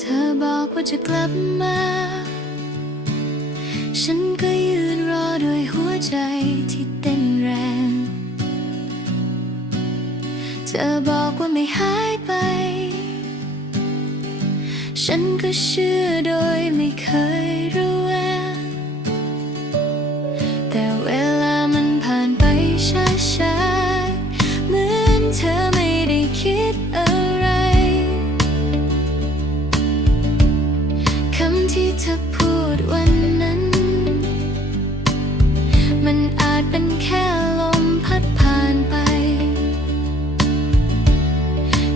เธอบอกว่าจะกลับมา ฉันก็ยืนรอด้วยหัวใจที่เต้นแรง เธอบอกว่าไม่หายไป ฉันก็เชื่อโดยไม่เคยรู้ เธอพูดวันนั้น มันอาจเป็นแค่ลมพัดผ่านไป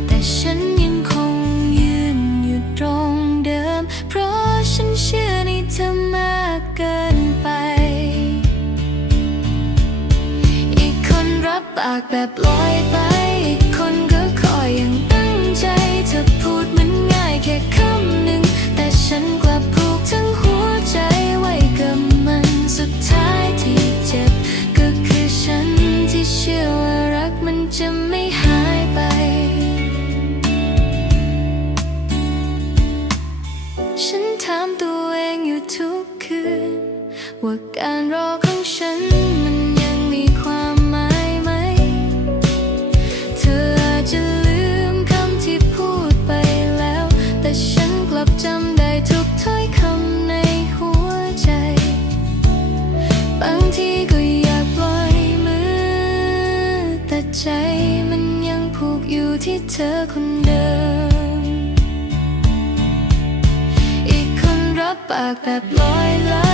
แต่ฉันยังคงยืนอยู่ตรงเดิม เพราะฉันเชื่อในเธอมากเกินไป อีกคนรับปากแบบลอยไป ฉันถามตัวเองอยู่ทุกคืน ว่าการรอของฉันมันยังมีความหมายไหม เธออาจจะลืมคำที่พูดไปแล้ว แต่ฉันกลับจำได้ทุกถ้อยคำในหัวใจ บางทีก็อยากปล่อยมือ แต่ใจมันยังผูกอยู่ที่เธอคนเดิม ปากแบบลอยลอย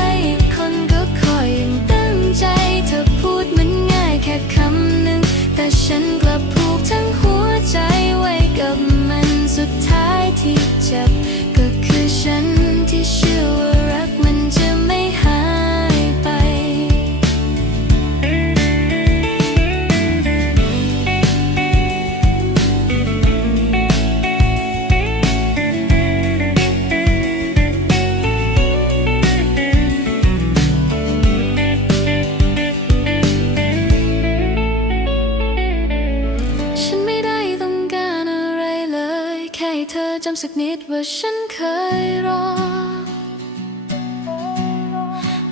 แค่ให้เธอจำสักนิดว่าฉันเคยรอ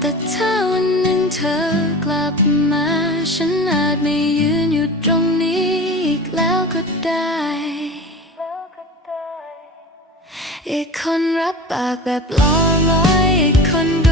แต่ถ้าวันหนึ่งเธอกลับมา ฉันอาจไม่ยืนอยู่ตรงนี้อีกแล้วก็ได้ อีกคนรับปากแบบลอยลอยอีกคน